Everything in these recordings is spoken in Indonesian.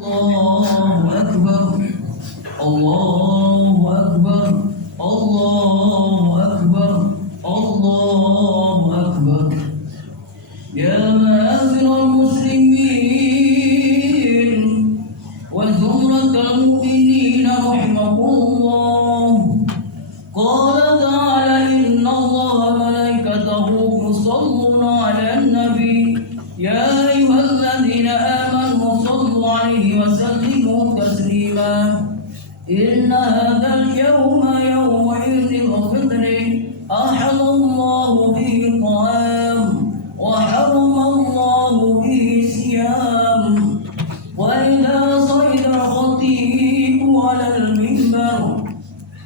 الله أكبر الله أكبر الله أكبر الله أكبر يا معاشر المسلمين وزمرة المؤمنين رحمكم الله قال تعالى إن الله وملائكته يصلون على النبي يا أيها الذين آمنوا صلوا عليه وسلموا تسليما إن هذا اليوم يوم عيد الفطر أحل الله به الطعام وحرم الله به الصيام وإذا صعد الخطيب على المنبر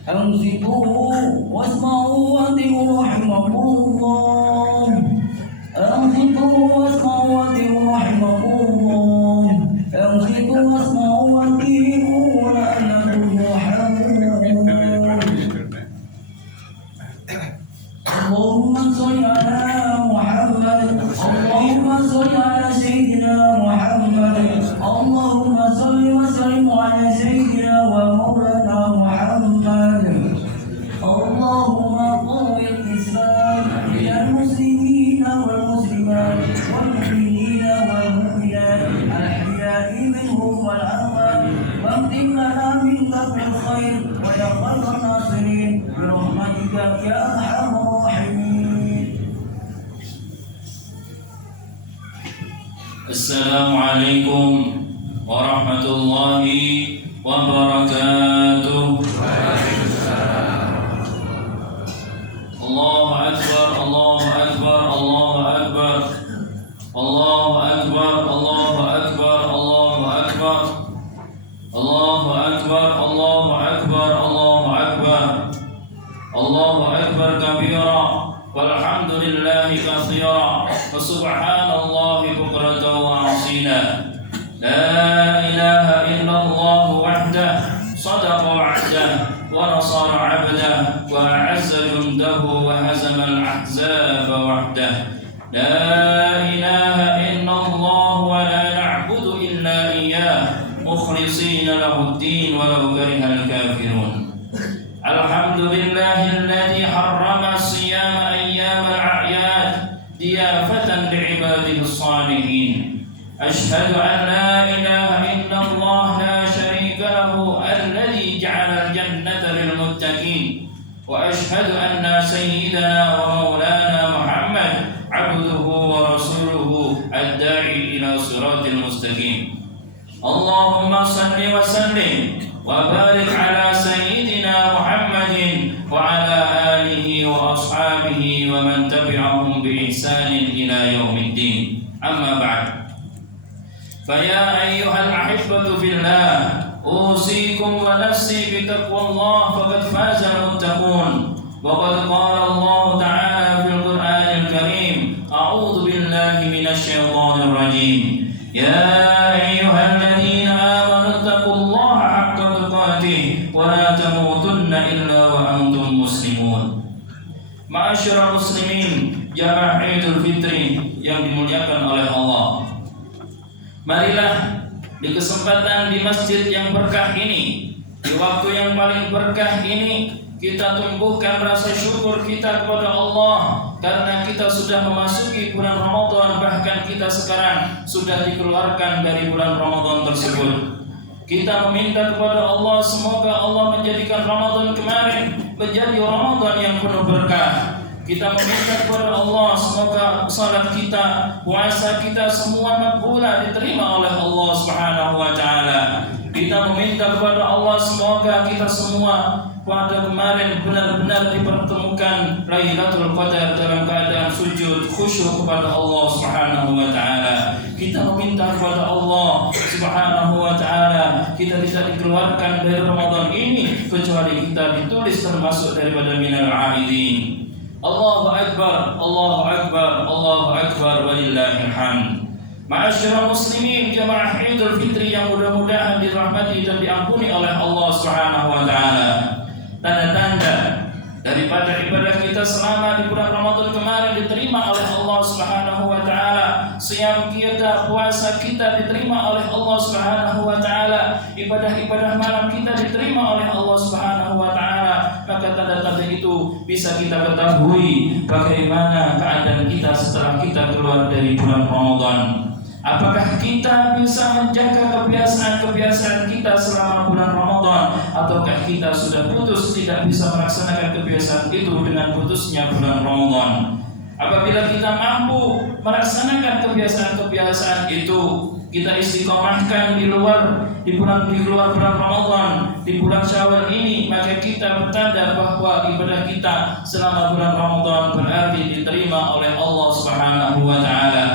أنصتوا واسمعوا وأطيعوا رحمكم الله أنصتوا واسمعوا وأطيعوا رحمكم الله أنصتوا واسمعوا وأطيعوا لعلكم ترحمون اللهم صل على محمد اللهم صل على سيدنا محمد اللهم صل وسلم على سيدنا ومولانا محمد اللهم قوي الإسلام للمسلمين والمسلمات والمؤمنين والمؤمنات الأحياء منهم والأموات واختم لنا منك بالخير ويا خير الناصرين برحمتك يا أرحم الراحمين. السلام عليكم ورحمة الله وبركاته. الله أكبر الله أكبر الله أكبر الله أكبر الله أكبر الله أكبر الله أكبر الله أكبر الله أكبر الله أكبر كبيرا والحمد لله كثيرا وسبحان الله بكرة وأصيلا لا إله إلا الله وحده صدق وعده ونصر عبده وأعز جنده وهزم الأحزاب وحده لا إله إلا الله ولا نعبد إلا إياه مخلصين له الدين ولو كره الكافرون. الحمد لله الذي حرم صيام أيام الأعياد ضيافة لعباده الصالحين. أشهد أن لا إله إلا الله لا شريك له الذي جعل الجنة للمتقين وأشهد أن سيدنا ومولانا محمد عبده ورسوله الداعي إلى صراط المستقيم. اللهم صل وسلم وبارك على سيدنا محمد وعلى آله وأصحابه ومن تبعهم بإحسان إلى يوم الدين. أما بعد فيا أيها الأحبة في الله أوصيكم ونفسي بتقوى الله فقد فاز المتقون. وقد قال الله تعالى في القرآن الكريم أعوذ بالله من الشيطان الرجيم يا أيها الذين آمنوا اتقوا الله حق تقاته ولا تموتن إلا وأنتم مسلمون. Ma'asyiral muslimin jamaah Idul Fitri yang dimuliakan oleh Allah, marilah di kesempatan di masjid yang berkah ini, di waktu yang paling berkah ini, kita tumbuhkan rasa syukur kita kepada Allah karena kita sudah memasuki bulan Ramadan, bahkan kita sekarang sudah dikeluarkan dari bulan Ramadan tersebut. Kita meminta kepada Allah semoga Allah menjadikan Ramadan kemarin menjadi Ramadan yang penuh berkah. Kita meminta kepada Allah semoga salat kita, puasa kita semua makbulah diterima oleh Allah Subhanahu wa taala. Kita meminta kepada Allah semoga kita semua pada kemarin benar-benar dipertemukan Lailatul Qadar dalam keadaan sujud khusyuk kepada Allah Subhanahu wa taala. Kita meminta kepada Allah Subhanahu wa taala kita tidak dikeluarkan dari Ramadan ini kecuali kita ditulis termasuk daripada minal aidin. Allahu Akbar, Allahu Akbar, Allahu Akbar walillahil hamd. Ma'asyiral muslimin jamaah Idul Fitri yang mudah-mudahan dirahmati dan diampuni oleh Allah Subhanahu wa taala. Tanda-tanda daripada ibadah kita selama di bulan Ramadan kemarin diterima oleh Allah Subhanahu wa taala. Siam kita, puasa kita diterima oleh Allah Subhanahu wa taala. ibadah-ibadah malam kita diterima oleh Allah Subhanahu wa taala, maka tanda-tanda itu bisa kita ketahui bagaimana keadaan kita setelah kita keluar dari bulan Ramadan. Apakah kita bisa menjaga kebiasaan-kebiasaan kita selama bulan Ramadan, ataukah kita sudah putus tidak bisa melaksanakan kebiasaan itu dengan putusnya bulan Ramadan? Apabila kita mampu melaksanakan kebiasaan-kebiasaan itu, kita istiqomahkan di luar bulan Ramadan, di bulan Syawal ini, maka kita bertanda bahwa ibadah kita selama bulan Ramadan berarti diterima oleh Allah Subhanahu wa taala.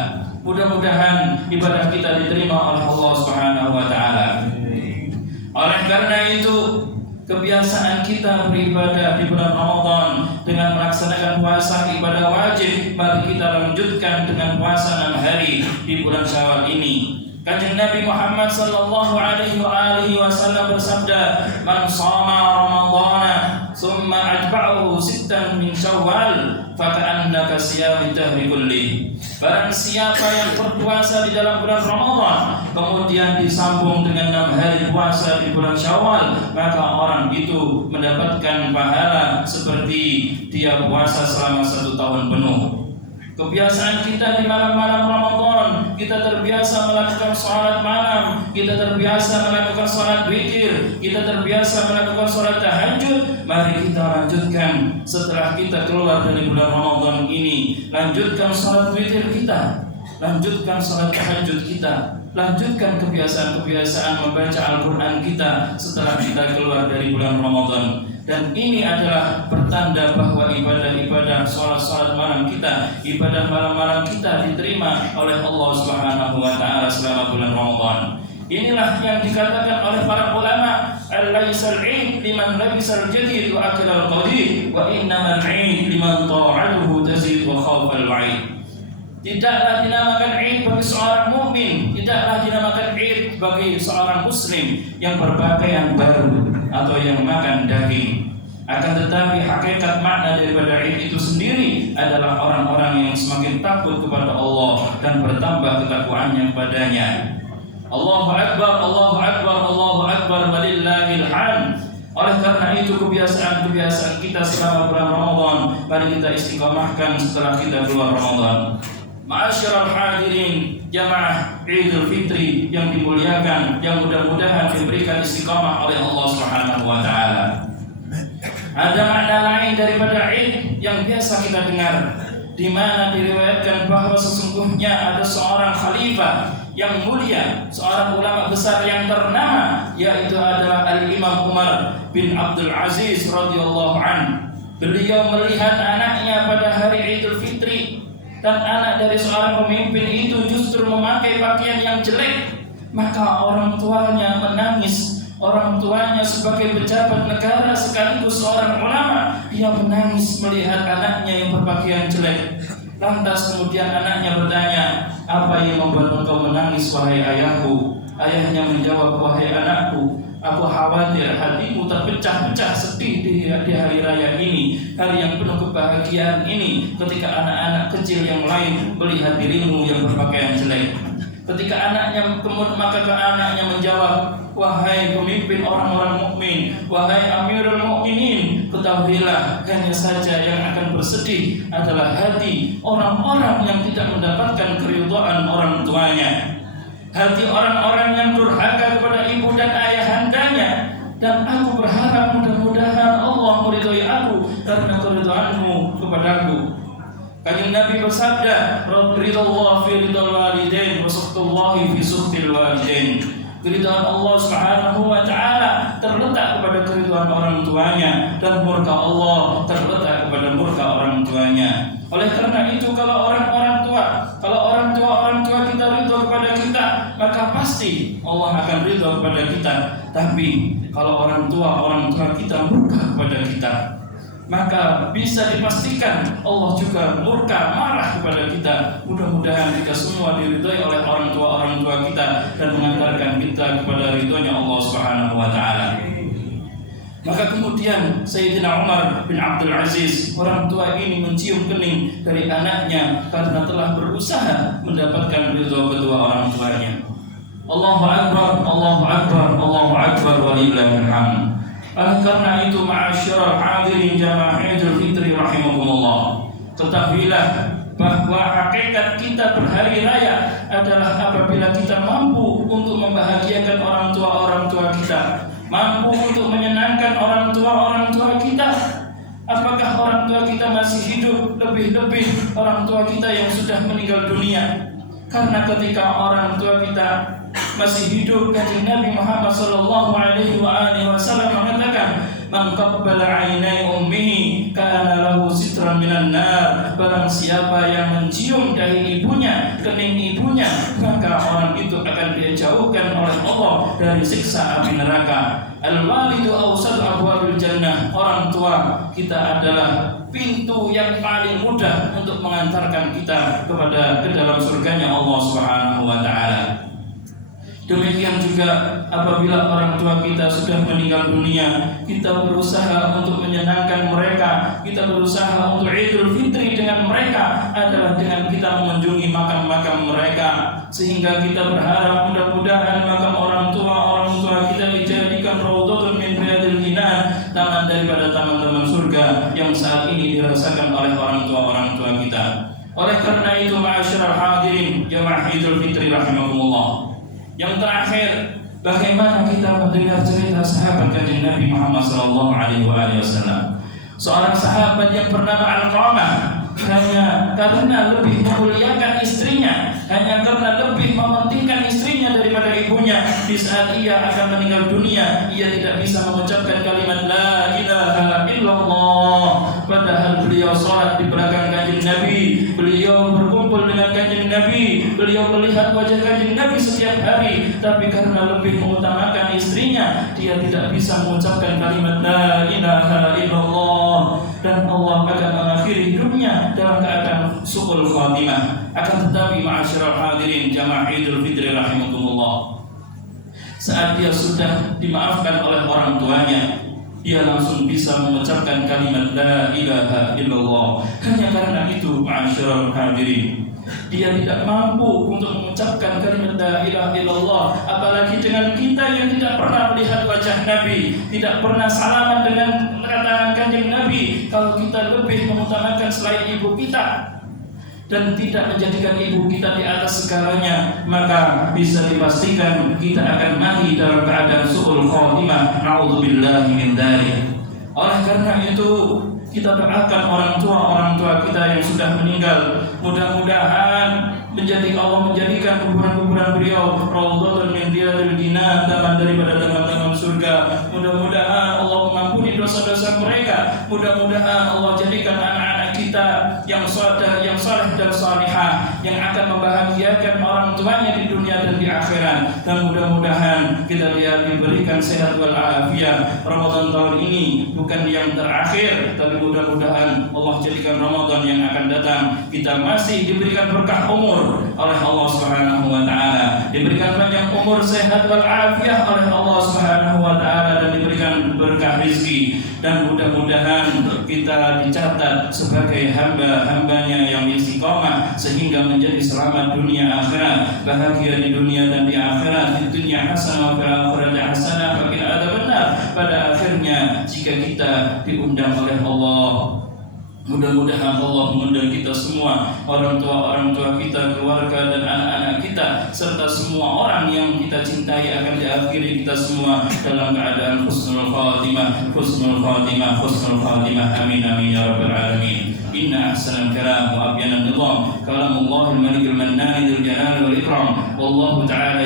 Mudah-mudahan ibadah kita diterima oleh Allah Subhanahu wa taala. Oleh karena itu, kebiasaan kita beribadah di bulan Ramadan dengan melaksanakan puasa ibadah wajib, mari kita lanjutkan dengan puasa 6 hari di bulan Syawal ini. Kanjeng Nabi Muhammad sallallahu alaihi wasallam bersabda, "Man shama Ramadhana tsumma atba'ahu sittan min Syawal, faka'annaka siyami dahri kulli." Barang siapa yang berpuasa di dalam bulan Ramadan kemudian disambung dengan 6 hari puasa di bulan Syawal, maka orang itu mendapatkan pahala seperti dia puasa selama 1 tahun penuh. Kebiasaan kita di malam-malam Ramadan, kita terbiasa melakukan sholat malam, kita terbiasa melakukan sholat witir, kita terbiasa melakukan sholat tahajud. Mari kita lanjutkan setelah kita keluar dari bulan Ramadan ini. Lanjutkan sholat witir kita, lanjutkan sholat tahajud kita, lanjutkan kebiasaan-kebiasaan membaca Al-Quran kita setelah kita keluar dari bulan Ramadan. Dan ini adalah pertanda bahwa ibadah-ibadah sholat malam kita, ibadah malam-malam kita diterima oleh Allah Subhanahu wa taala selama bulan Ramadan. Inilah yang dikatakan oleh para ulama, "Al-laisal 'id liman labisal jadid wa akal al-qadim, wa innamal 'id liman ta'atuhu tazid wa khawfal wa'id." Tidaklah dinamakan Id bagi seorang mukmin, tidaklah dinamakan Id bagi seorang muslim yang berpakaian baru atau yang makan daging. Akan tetapi hakikat makna daripada Id itu sendiri adalah orang-orang yang semakin takut kepada Allah dan bertambah ketakwaannya kepadanya. Allahu Akbar, Allahu Akbar, Allahu Akbar, walillahil hamd. Oleh karena itu kebiasaan-kebiasaan kita selama bulan Ramadan mari kita istiqomahkan setelah kita keluar Ramadan. Ma'asyiral hadirin jamaah Idul Fitri yang dimuliakan, yang mudah-mudahan diberikan istiqamah oleh Allah Subhanahu wa taala. Ada makna lain daripada Id yang biasa kita dengar, di mana diriwayatkan bahwa sesungguhnya ada seorang khalifah yang mulia, seorang ulama besar yang ternama, yaitu adalah Al-Imam Umar bin Abdul Aziz radhiyallahu anhu. Beliau melihat anaknya pada hari Idul Fitri, dan anak dari seorang pemimpin itu justru memakai pakaian yang jelek, maka orang tuanya menangis. Orang tuanya sebagai pejabat negara sekaligus seorang ulama, dia menangis melihat anaknya yang berpakaian jelek. Lantas kemudian anaknya bertanya, "Apa yang membuat engkau menangis wahai ayahku?" Ayahnya menjawab, "Wahai anakku, aku khawatir hatimu terpecah-pecah sedih di hari raya ini, hari yang penuh kebahagiaan ini, ketika anak-anak kecil yang lain melihat dirimu yang berpakaian jelek." Ketika anaknya menjawab, "Wahai pemimpin orang-orang mukmin, wahai Amirul Mukminin, ketahuilah hanya saja yang akan bersedih adalah hati orang-orang yang tidak mendapatkan keridhaan orang tuanya, hati orang-orang yang durhaka kepada ibu dan ayahandanya, dan aku berharap mudah-mudahan Allah meridhai aku karena keridhaanmu kepadaku." Kanjeng Nabi bersabda, "Ridallahu fi ridal walidain wa sukhtullahi fi sukhtil walidain." Keridhaan Allah Subhanahu wa taala terletak kepada keridhaan orang tuanya, dan murka Allah terletak kepada murka orang tuanya. Oleh karena itu kalau orang tua kita ridho kepada kita, maka pasti Allah akan ridho kepada kita. Tapi kalau orang tua kita murka kepada kita, maka bisa dipastikan Allah juga murka, marah kepada kita. Mudah-mudahan kita semua diridhai oleh orang tua kita dan mengantarkan kita kepada ridhonya Allah Subhanahu wa taala. Maka kemudian Sayyidina Umar bin Abdul Aziz, orang tua ini mencium kening dari anaknya karena telah berusaha mendapatkan ridho kedua orang tuanya. Allahu Akbar, Allahu Akbar, Allahu Akbar. walillahil hamd. Oleh karena itu, ma'asyiral hadirin jamaah Idul Fitri rahimakumullah, ketahuilah bahwa hakikat kita berhari raya adalah apabila kita mampu untuk membahagiakan orang tua kita, mampu untuk menyenangkan orang tua kita. Apakah orang tua kita masih hidup, lebih-lebih orang tua kita yang sudah meninggal dunia. Karena ketika orang tua kita masih hidup, Kanjeng Nabi Muhammad sallallahu alaihi wasallam mengatakan, "Man qabbala 'ainai ummihi kana lahu sitran minan nar." Barang siapa yang mencium dahi ibunya, kening ibunya, maka orang itu akan dijauhkan oleh Allah dari siksa api neraka. Al-walidu awsatu abwabil jannah. Orang tua kita adalah pintu yang paling mudah untuk mengantarkan kita ke dalam surganya Allah Subhanahu wa taala. Demikian juga apabila orang tua kita sudah meninggal dunia, kita berusaha untuk menyenangkan mereka, kita berusaha untuk Idul Fitri dengan mereka adalah dengan kita mengunjungi makam-makam mereka, sehingga kita berharap mudah-mudahan makam orang tua kita dijadikan raudhatun min riyadil jinan, taman daripada taman-taman surga yang saat ini dirasakan oleh orang tua kita. Oleh karena itu, ma'asyiral hadirin jamaah Idul Fitri rahimakumullah, yang terakhir, bagaimana kita mendengar cerita sahabat Kanjeng Nabi Muhammad sallallahu alaihi wasallam. Seorang sahabat yang bernama Alqamah, hanya karena lebih memuliakan istrinya, hanya karena lebih mementingkan istrinya daripada ibunya, di saat ia akan meninggal dunia, ia tidak bisa mengucapkan kalimat la ilaha illallah. Padahal beliau sholat di belakang Kanjeng Nabi, beliau berkumpul dengan Kanjeng Nabi, beliau melihat wajah Kanjeng Nabi setiap hari, tapi karena lebih mengutamakan istrinya, dia tidak bisa mengucapkan kalimat la ilaha illallah, dan Allah akan mengakhiri hidupnya dalam keadaan su'ul khatimah. Akan tetapi ma'asyiral hadirin jamaah Idul Fitri rahimakumullah, saat dia sudah dimaafkan oleh orang tuanya, dia langsung bisa mengucapkan kalimat la ilaha illallah. Hanya karena itu ma'asyiral hadirin, dia tidak mampu untuk mengucapkan kalimat la ilaha illallah, apalagi dengan kita yang tidak pernah melihat wajah Nabi, tidak pernah salaman dengan tangan Kanjeng Nabi. Kalau kita lebih mengutamakan selain ibu kita dan tidak menjadikan ibu kita di atas segalanya, maka bisa dipastikan kita akan mati dalam keadaan su'ul khatimah. Na'udzubillahi min dzalik. Oleh karena itu, kita doakan orang tua kita yang sudah meninggal, mudah-mudahan Allah menjadikan kuburan-kuburan beliau raudhatun min riyadil jinan, taman daripada taman-taman surga. Mudah-mudahan Allah mengampuni dosa-dosa mereka. Mudah-mudahan Allah jadikan anak-anak kita yang saleh dan salihah, yang akan membahagiakan orang tuanya di dunia dan di akhirat. Dan mudah-mudahan kita diberikan sehat wal afiat. Ramadan tahun ini bukan yang terakhir, tapi mudah-mudahan Allah jadikan Ramadan yang akan datang kita masih diberikan berkah umur oleh Allah Subhanahu wa taala, diberikan panjang umur, sehat wal afiat oleh Allah Subhanahu wa taala, dan diberikan berkah rezeki. Dan mudah-mudahan kita dicatat sebagai hamba-hambanya yang istiqomah sehingga menjadi selamat dunia akhirat, bahagia di dunia dan di akhirat. Di dunia hasanah wa fil akhirati hasanah wa qina adzabannar. Pada akhirnya jika kita diundang oleh Allah, mudah-mudahan Allah mengundang kita semua, orang tua kita, keluarga dan anak-anak kita, serta semua orang yang kita cintai akan diakhiri kita semua dalam keadaan husnul khatimah. Amin amin ya rabbal alamin. Inna ahsanal kalam wa abyanan nizam kalamullahil malikil mannan dzul jalali wal ikram. Wallahu ta'ala